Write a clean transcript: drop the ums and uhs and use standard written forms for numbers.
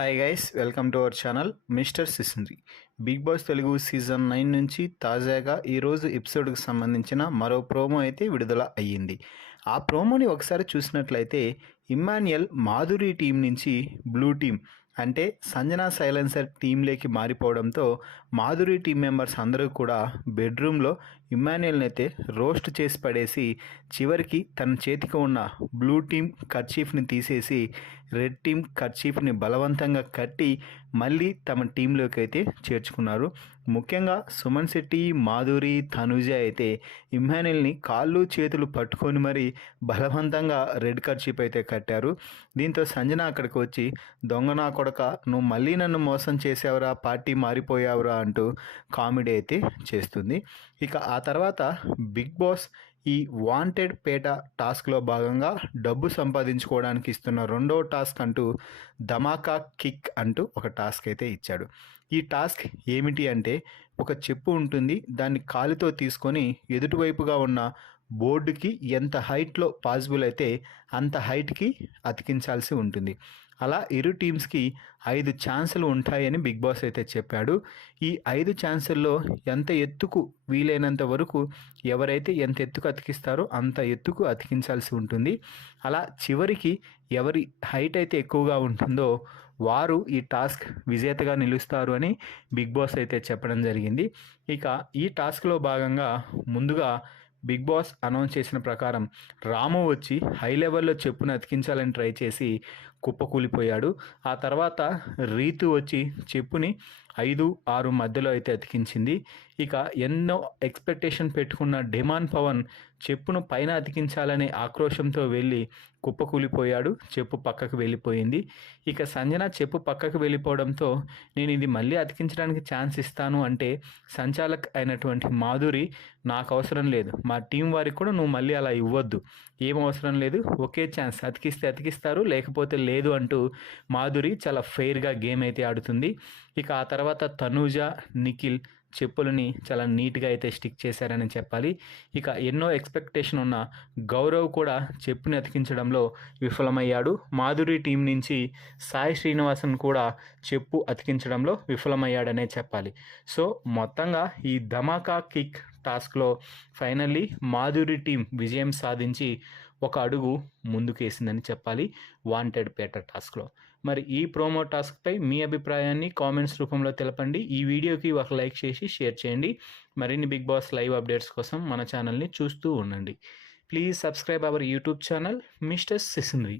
Hi guys, welcome to our channel mister Sisindri. Big Boss Telugu season 9 నుంచి తాజాగా ఈరోజు ఎపిసోడ్కి సంబంధించిన మరో ప్రోమో అయితే విడుదల అయ్యింది. ఆ ప్రోమోని ఒకసారి చూసినట్లయితే ఇమ్మాన్యుయల్ మాధురి టీం నుంచి బ్లూ టీం అంటే సంజనా సైలెన్సర్ టీంలోకి మారిపోవడంతో మాధురి టీం మెంబర్స్ అందరూ కూడా బెడ్రూమ్లో ఇమ్మాన్యుయల్ని అయితే రోస్ట్ చేసి పడేసి చివరికి తన చేతికి ఉన్న బ్లూ టీం కర్చీఫ్ని తీసేసి రెడ్ టీం కర్చీఫ్ని బలవంతంగా కట్టి మళ్ళీ తమ టీంలోకి అయితే చేర్చుకున్నారు. ముఖ్యంగా సుమన్ శెట్టి, మాధురి, తనుజ అయితే ఇమ్మాన్యుయల్ని కాళ్ళు చేతులు పట్టుకొని మరీ బలవంతంగా రెడ్ కర్చీఫ్ అయితే కట్టారు. దీంతో సంజన అక్కడికి వచ్చి దొంగ నా కొడక, నువ్వు మళ్ళీ నన్ను మోసం చేసావురా, పార్టీ మారిపోయావురా అంటూ కామెడీ అయితే చేస్తుంది. ఇక ఆ తర్వాత బిగ్ బాస్ ఈ వాంటెడ్ పేట టాస్క్లో భాగంగా డబ్బు సంపాదించుకోవడానికి ఇస్తున్న రెండో టాస్క్ అంటూ ధమాకా కిక్ అంటూ ఒక టాస్క్ అయితే ఇచ్చాడు. ఈ టాస్క్ ఏమిటి అంటే, ఒక చెప్పు ఉంటుంది, దాన్ని కాలుతో తీసుకొని ఎదుటివైపుగా ఉన్న బోర్డుకి ఎంత హైట్లో పాసిబుల్ అయితే అంత హైట్కి అతికించాల్సి ఉంటుంది. అలా ఇరు టీమ్స్కి 5 ఛాన్సులు ఉంటాయని బిగ్ బాస్ అయితే చెప్పాడు. ఈ 5 ఛాన్సుల్లో ఎంత ఎత్తుకు వీలైనంత వరకు ఎవరైతే ఎంత ఎత్తుకు అతికిస్తారో అంత ఎత్తుకు అతికించాల్సి ఉంటుంది. అలా చివరికి ఎవరి హైట్ అయితే ఎక్కువగా ఉంటుందో వారు ఈ టాస్క్ విజేతగా నిలుస్తారు అని బిగ్ బాస్ అయితే చెప్పడం జరిగింది. ఇక ఈ టాస్క్లో భాగంగా ముందుగా బిగ్ బాస్ అనౌన్స్ చేసిన ప్రకారం రాము వచ్చి హై లెవెల్లో చెప్పును అతికించాలని ట్రై చేసి కుప్పకూలిపోయాడు. ఆ తర్వాత రీతు వచ్చి చెప్పుని 5-6 మధ్యలో అయితే అతికించింది. ఇక ఎన్నో ఎక్స్పెక్టేషన్ పెట్టుకున్న డిమాండ్ పవన్ చెప్పును పైన అతికించాలనే ఆక్రోషంతో వెళ్ళి కుప్పకూలిపోయాడు. చెప్పు పక్కకు వెళ్ళిపోయింది. ఇక సంజన చెప్పు పక్కకు వెళ్ళిపోవడంతో నేను ఇది మళ్ళీ అతికించడానికి ఛాన్స్ ఇస్తాను అంటే సంచాలక్ అయినటువంటి మాధురి, నాకు అవసరం లేదు, మా టీం వారికి కూడా నువ్వు మళ్ళీ అలా ఇవ్వద్దు, ఏం అవసరం లేదు, ఒకే ఛాన్స్, అతికిస్తే అతికిస్తారు లేకపోతే లేదు అంటూ మాధురి చాలా ఫెయిర్గా గేమ్ అయితే ఆడుతుంది. ఇక ఆ తర్వాత తనూజ, నిఖిల్ చెప్పులని చాలా నీట్గా అయితే స్టిక్ చేశారని చెప్పాలి. ఇక ఎన్నో ఎక్స్పెక్టేషన్ ఉన్న గౌరవ్ కూడా చెప్పుని అతికించడంలో విఫలమయ్యాడు. మాధురి టీం నుంచి సాయి శ్రీనివాసన్ కూడా చెప్పు అతికించడంలో విఫలమయ్యాడనే చెప్పాలి. సో మొత్తంగా ఈ ధమాకా కిక్ టాస్క్లో ఫైనల్లీ మాధురి టీం విజయం సాధించి ఒక అడుగు ముందుకేసిందని చెప్పాలి వాంటెడ్ పేట టాస్క్లో. మరి ఈ ప్రోమో టాస్క్పై మీ అభిప్రాయాన్ని కామెంట్స్ రూపంలో తెలపండి. ఈ వీడియోకి ఒక లైక్ చేసి షేర్ చేయండి. మరిన్ని బిగ్ బాస్ లైవ్ అప్డేట్స్ కోసం మన ఛానల్ని చూస్తూ ఉండండి. Please subscribe our YouTube channel mister సిసింద్రి.